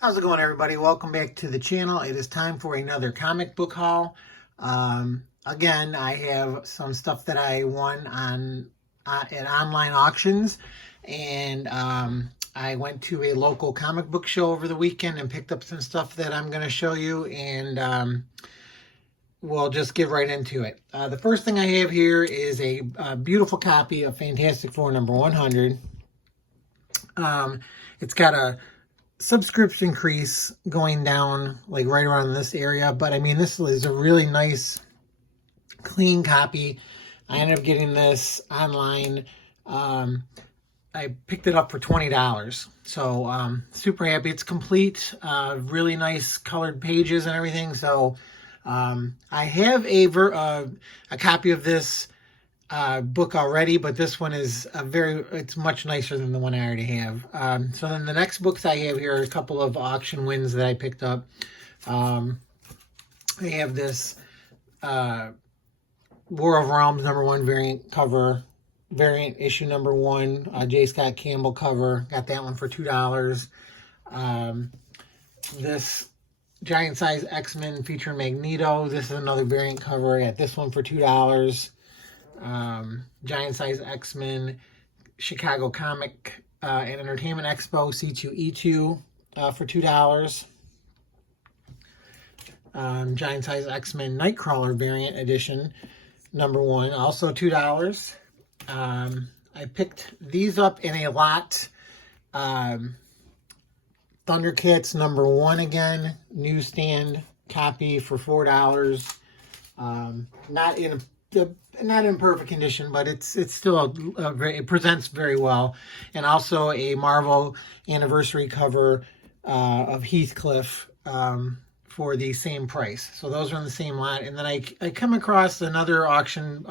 How's it going, everybody? Welcome back to the channel. It is time for another comic book haul. Again, I have some stuff that I won on at online auctions, and I went to a local comic book show over the weekend and picked up some stuff that I'm going to show you, and we'll just get right into it. The first thing I have here is a beautiful copy of Fantastic Four number 100. It's got a subscription crease going down like right around this area, but I mean, this is a really nice clean copy. I ended up getting this online. I picked it up for $20, so super happy. It's complete, really nice colored pages and everything. So I have a copy of this book already, but this one is it's much nicer than the one I already have. So then the next books I have here are a couple of auction wins that I picked up. I have this War of Realms #1 variant cover, variant issue #1, J. Scott Campbell cover. Got that one for $2. This Giant Size X-Men featuring Magneto. This is another variant cover. I got this one for $2. Giant Size X-Men Chicago Comic and Entertainment Expo C2E2 for $2. Giant Size X-Men Nightcrawler variant edition #1, also $2. I picked these up in a lot. Thundercats #1 again, newsstand copy for $4. Not in perfect condition, but it's still it presents very well. And also a Marvel anniversary cover of Heathcliff for the same price. So those are in the same lot. And then I come across another auction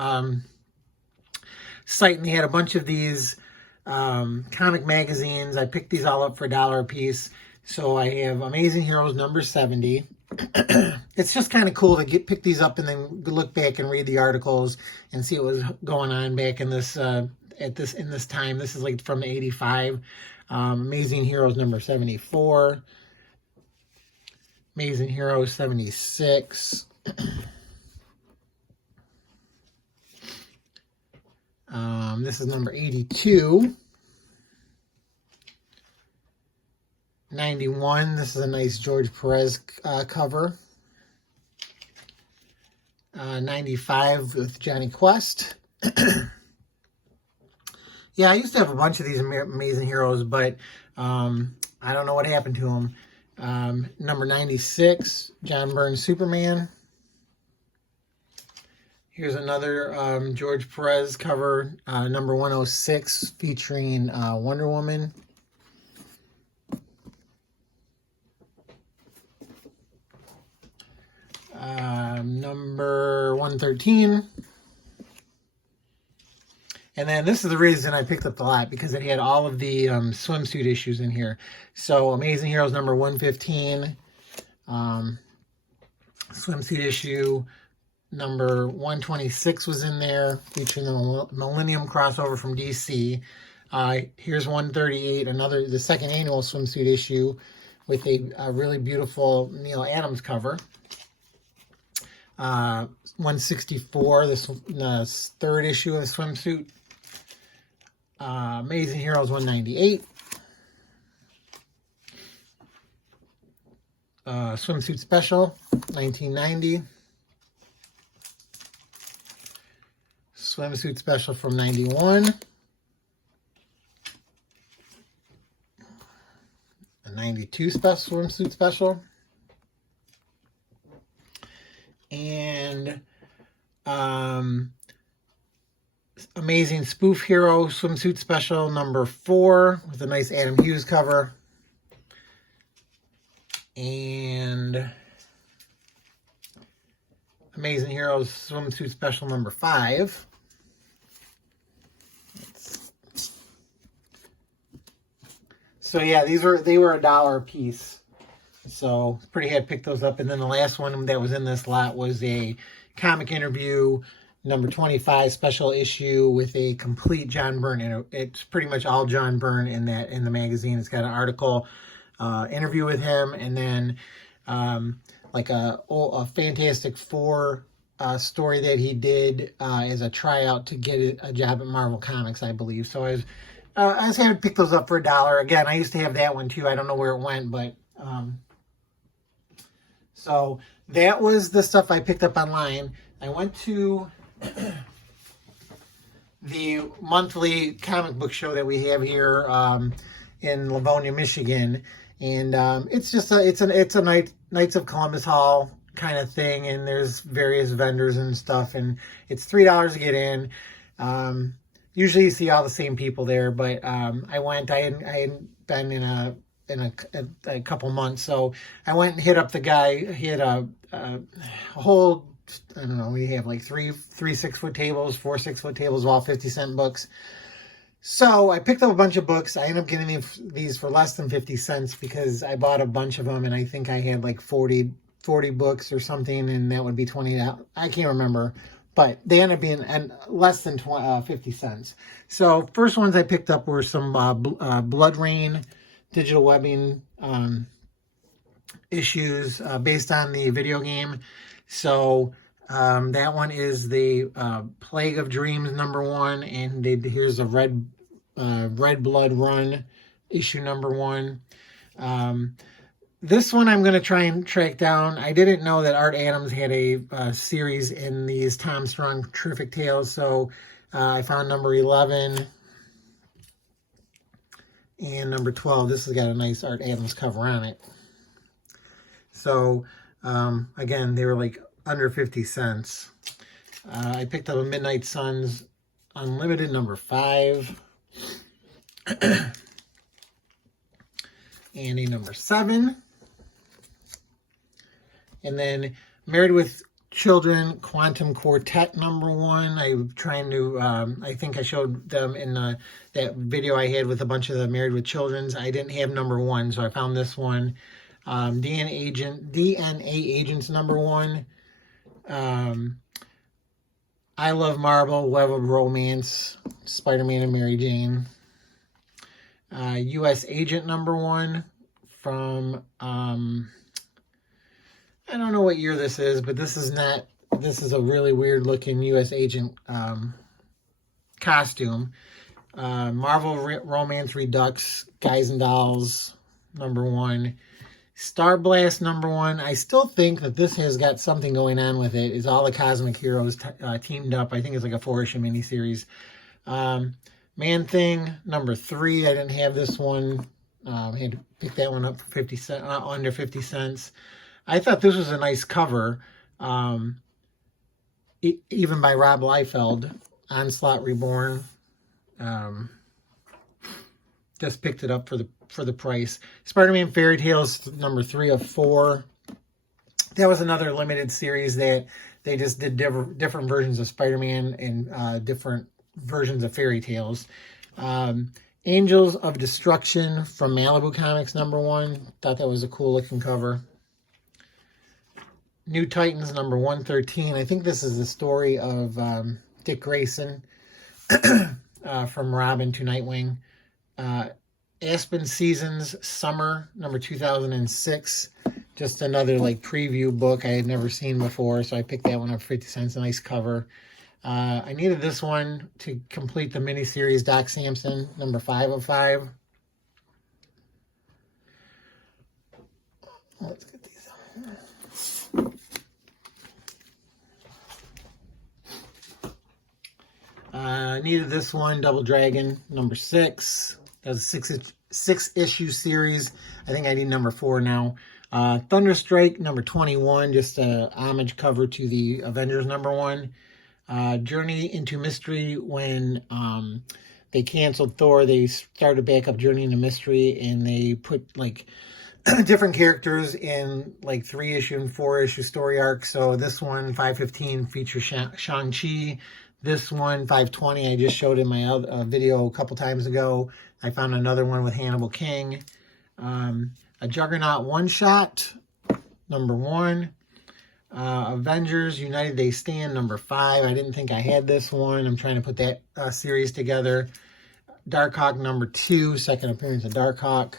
site, and they had a bunch of these comic magazines. I picked these all up for $1 a piece. So I have Amazing Heroes #70. It's just kind of cool to pick these up and then look back and read the articles and see what was going on back in this in this time. This is like from '85. Amazing Heroes #74. Amazing Heroes '76. This is #82. 91. This is a nice George Perez cover. 95 with Johnny Quest. Yeah, I used to have a bunch of these Amazing Heroes, but I don't know what happened to them. #96, John Byrne Superman. Here's another George Perez cover, #106, featuring Wonder Woman. #113. And then this is the reason I picked up the lot, because it had all of the swimsuit issues in here. So Amazing Heroes #115, swimsuit issue #126 was in there, featuring the Millennium crossover from DC. Here's 138, the second annual swimsuit issue with a really beautiful Neil Adams cover. 164, this third issue of the swimsuit. Amazing Heroes 198. Swimsuit Special 1990. Swimsuit Special from 91. A 92 swimsuit special. And Amazing Spoof Hero swimsuit special #4 with a nice Adam Hughes cover. And Amazing Heroes swimsuit special #5. So yeah, they were $1 a piece. So pretty happy to pick those up. And then the last one that was in this lot was a comic interview #25 special issue with a complete John Byrne. And it's pretty much all John Byrne in the magazine. It's got an article interview with him, and then like a Fantastic Four story that he did as a tryout to get a job at Marvel Comics, I believe. So I just had to pick those up for $1. Again, I used to have that one too. I don't know where it went, but so that was the stuff I picked up online. I went to the monthly comic book show that we have here in Livonia, Michigan, and it's just it's a Knights of Columbus Hall kind of thing, and there's various vendors and stuff, and it's $3 to get in. Usually you see all the same people there, but I went. I hadn't been in a couple months, so I went and hit up the guy. He had a whole, I don't know, we have like three 6-foot tables, 4 6-foot tables, all 50-cent books. So I picked up a bunch of books. I ended up getting these for less than 50 cents because I bought a bunch of them, and I think I had like 40 books or something, and that would be $20. I can't remember, but they ended up being less than 50 cents. So first ones I picked up were some Blood Rain digital webbing issues based on the video game. So that one is the Plague of Dreams #1, and here's a Red Blood Run issue #1. This one I'm going to try and track down. I didn't know that Art Adams had a series in these Tom Strong Terrific Tales, so I found #11 and #12. This has got a nice Art Adams cover on it. So, again, they were like under 50 cents. I picked up a Midnight Suns Unlimited #5. And a #7. And then Married with Children Quantum Quartet #1. I'm trying to, I think I showed them in that video I had with a bunch of the Married with Children's. I didn't have #1, so I found this one. DNA Agents #1. I Love Marvel, Web of Romance, Spider-Man and Mary Jane. U.S. Agent #1 from, I don't know what year this is, but this is a really weird looking U.S. Agent costume. Marvel Romance Redux, Guys and Dolls #1. Star Blast #1. I still think that this has got something going on with it. It's all the Cosmic Heroes teamed up. I think it's like a 4-issue miniseries. Man Thing #3. I didn't have this one. I had to pick that one up for 50 cents, under 50 cents. I thought this was a nice cover, even by Rob Liefeld. Onslaught Reborn. Just picked it up for the price. Spider-Man Fairy Tales #3 of 4. That was another limited series that they just did different versions of Spider-Man and different versions of Fairy Tales. Angels of Destruction from Malibu Comics #1. Thought that was a cool looking cover. New Titans #113. I think this is the story of Dick Grayson from Robin to Nightwing. Aspen Seasons Summer #2006. Just another like preview book I had never seen before, so I picked that one up for 50 cents. A nice cover. I needed this one to complete the miniseries Doc Samson #5 of 5. Let's get these out. I needed this one, Double Dragon #6. That was a 6-issue series. I think I need #4 now. Thunderstrike #21, just a homage cover to the Avengers #1. Journey into Mystery. When they canceled Thor, they started back up Journey into Mystery, and they put like different characters in like 3-issue and 4-issue story arcs. So this one, 515, features Shang-Chi. This one, 520, I just showed in my video a couple times ago. I found another one with Hannibal King. A Juggernaut one-shot, #1. Avengers United They Stand #5. I didn't think I had this one. I'm trying to put that series together. Darkhawk #2, second appearance of Darkhawk.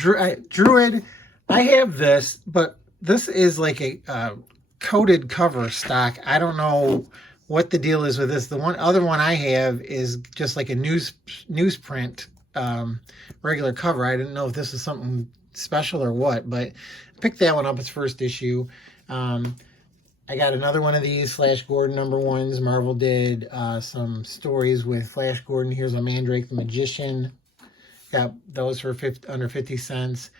Druid, I have this, but this is like a coated cover stock. I don't know what the deal is with this. The other one I have is just like a newsprint regular cover. I didn't know if this is something special or what, but I picked that one up. It's first issue. I got another one of these Flash Gordon #1s. Marvel did some stories with Flash Gordon. Here's a Mandrake the Magician. Got those for under 50 cents.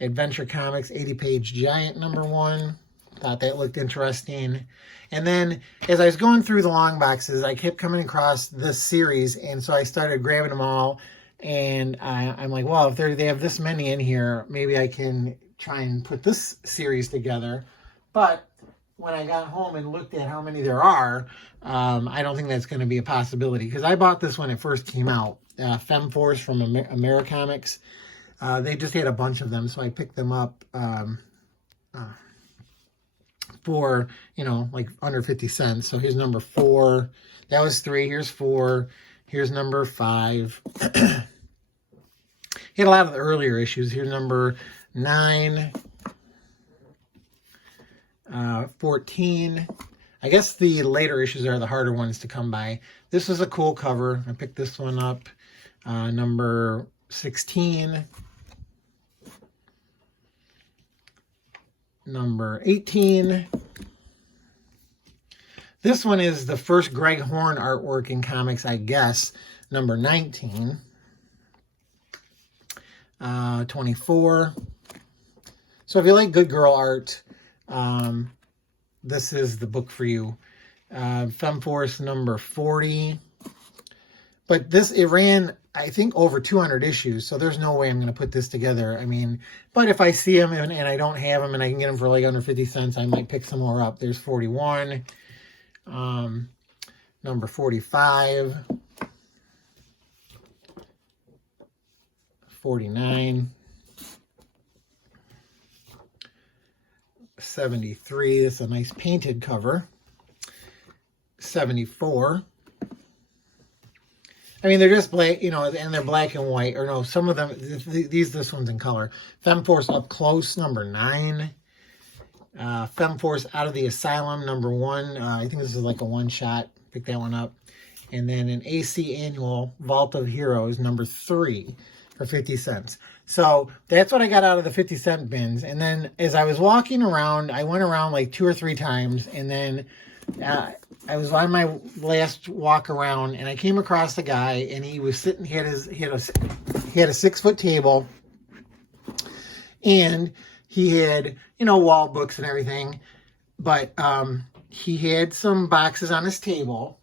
Adventure Comics 80-page Giant #1. Thought that looked interesting. And then as I was going through the long boxes, I kept coming across this series, and so I started grabbing them all. And I'm like, well, if they have this many in here, maybe I can try and put this series together. But when I got home and looked at how many there are, I don't think that's going to be a possibility, because I bought this when it first came out. Femforce from Americomics. They just had a bunch of them, so I picked them up for, like under 50 cents. So here's number 4. That was 3. Here's 4. Here's number 5. He had a lot of the earlier issues. Here's number 9. 14. I guess the later issues are the harder ones to come by. This was a cool cover. I picked this one up. Number 16. Number 18. This one is the first Greg Horn artwork in comics, I guess. Number 19. 24. So if you like good girl art, this is the book for you. Femforce number 40. But it ran, I think, over 200 issues, so there's no way I'm going to put this together. I mean, but if I see them and I don't have them and I can get them for like under 50 cents, I might pick some more up. There's 41. Number 45. 49. 73. This is a nice painted cover. 74. I mean, they're just black, and they're black and white. Or no, some of them, this one's in color. Femforce Up Close, number 9. Femforce Out of the Asylum, number 1. I think this is like a one-shot. Pick that one up. And then an AC Annual, Vault of Heroes, number 3 for 50 cents. So that's what I got out of the 50-cent bins. And then as I was walking around, I went around like 2 or 3 times. And then I was on my last walk around, and I came across a guy, and he was sitting. He had a 6-foot table, and he had wall books and everything, but he had some boxes on his table,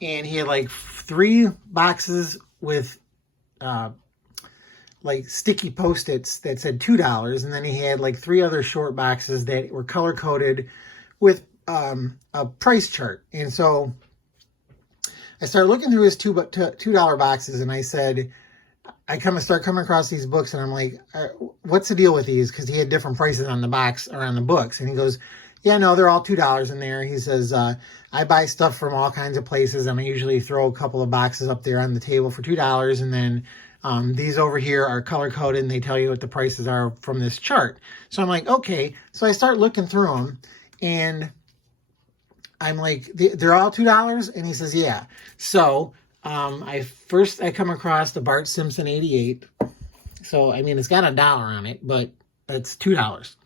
and he had like 3 boxes with like sticky Post-its that said $2, and then he had like 3 other short boxes that were color coded with a price chart. And so I started looking through his $2 boxes, and I said, I start coming across these books, and I'm like, what's the deal with these? Because he had different prices on the box or on the books. And he goes, yeah, no, they're all $2 in there. He says, I buy stuff from all kinds of places, and I usually throw a couple of boxes up there on the table for $2. And then these over here are color coded, and they tell you what the prices are from this chart. So I'm like, okay. So I start looking through them, and I'm like, they're all $2? And he says, yeah. So I come across the Bart Simpson 88. So, I mean, it's got $1 on it, but it's $2.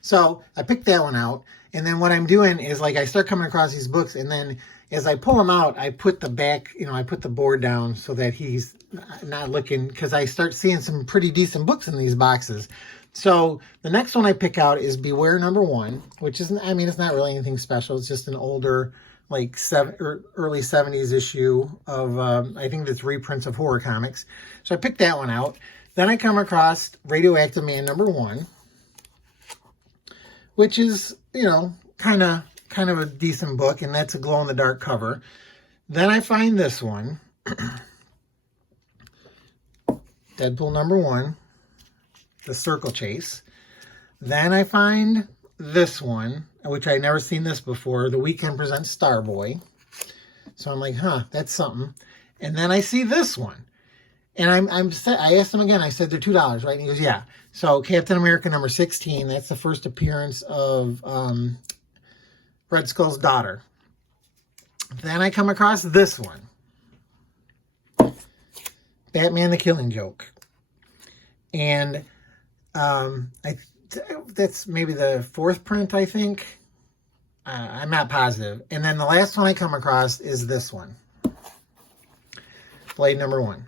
So I picked that one out. And then what I'm doing is, like, I start coming across these books, and then as I pull them out, I put the back, I put the board down so that he's not looking, because I start seeing some pretty decent books in these boxes. So the next one I pick out is Beware #1, which isn't, I mean, it's not really anything special. It's just an older, like early 70s issue of, I think it's reprints of horror comics. So I picked that one out. Then I come across Radioactive Man #1, which is, kind of a decent book, and that's a glow-in-the-dark cover. Then I find this one, Deadpool #1. The Circle Chase. Then I find this one, which I never seen this before, The Weekend Presents Starboy. So I'm like, that's something. And then I see this one. And I asked him again. I said, they're $2, right? And he goes, yeah. So Captain America number 16, that's the first appearance of Red Skull's daughter. Then I come across this one. Batman the Killing Joke. And that's maybe the 4th print, I think. I'm not positive. And then the last one I come across is this one. Blade number 1.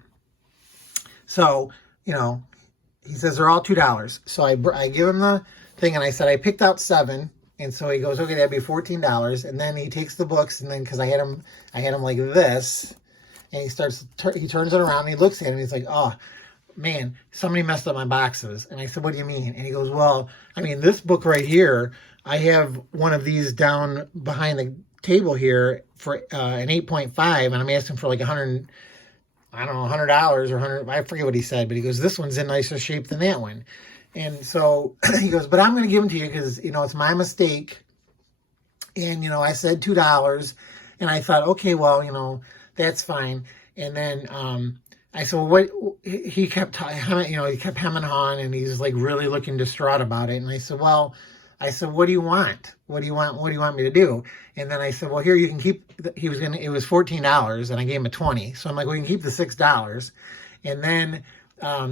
So, you know, he says they're all $2. So I give him the thing, and I said I picked out 7. And so he goes, okay, that'd be $14. And then he takes the books, and then because I had him like this, and he turns it around, and he looks at it, and he's like, oh, man, somebody messed up my boxes. And I said, what do you mean? And he goes, well, I mean, this book right here, I have one of these down behind the table here for an 8.5, and I'm asking for like $100 or 100, I forget what he said, but he goes, this one's in nicer shape than that one. And so he goes, but I'm going to give them to you because, you know, it's my mistake. And, you know, I said $2, and I thought, okay, well, you know, that's fine. And then I said, well, what? He kept, you know, he kept hemming and hawing, and he's like really looking distraught about it. And I said, well, what do you want? What do you want me to do? And then I said, well, here, you can keep, it was $14, and I gave him a 20. So I'm like, well, you can keep the $6. And then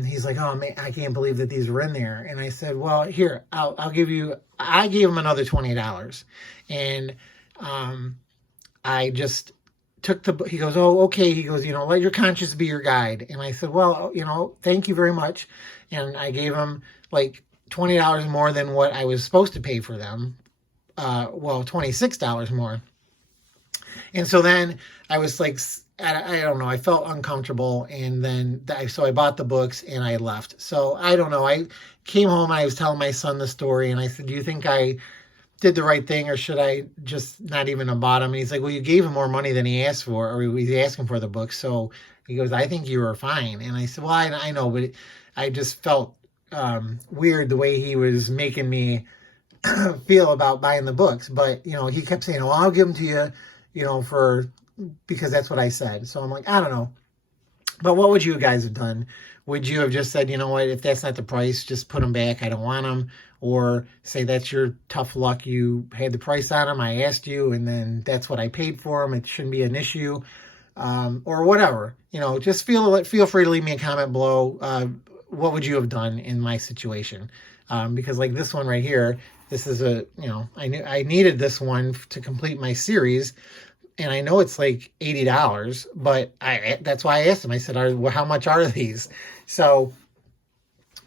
he's like, oh man, I can't believe that these were in there. And I said, well, here, I'll give you, I gave him another $20. And I just took he goes, oh, okay. He goes, you know, let your conscience be your guide. And I said, well, you know, thank you very much. And I gave him like $20 more than what I was supposed to pay for them. Well, $26 more. And so then I was like, I don't know, I felt uncomfortable. And then so I bought the books and I left. So I don't know. I came home and I was telling my son the story, and I said, do you think I did the right thing, or should I just not even have bought him? And he's like, well, you gave him more money than he asked for, or he's asking for the book. So he goes, I think you were fine. And I said, well, I know, but I just felt weird the way he was making me feel about buying the books. But, you know, he kept saying, well, I'll give them to you, you know, because that's what I said. So I'm like, I don't know. But what would you guys have done? Would you have just said, you know what, if that's not the price, just put them back, I don't want them? Or say that's your tough luck, you had the price on them, I asked you, and then that's what I paid for them, it shouldn't be an issue, or whatever. You know, just feel free to leave me a comment below. What would you have done in my situation? Because like this one right here, this is you know, I needed this one to complete my series. And I know it's like $80, but that's why I asked him. I said, how much are these? So,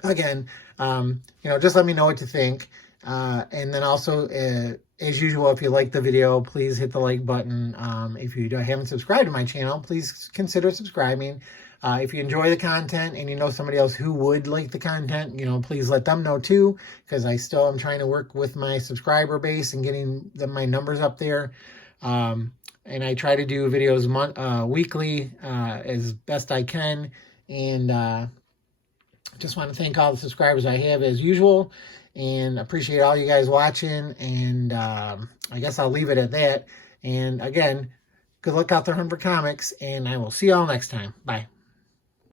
again, you know, just let me know what you think. And then also, as usual, if you like the video, please hit the like button. If you haven't subscribed to my channel, please consider subscribing. If you enjoy the content and you know somebody else who would like the content, you know, please let them know too, because I still am trying to work with my subscriber base and getting my numbers up there. And I try to do videos weekly as best I can. And just want to thank all the subscribers I have as usual. And appreciate all you guys watching. And I guess I'll leave it at that. And again, good luck out there hunting for comics. And I will see y'all next time. Bye.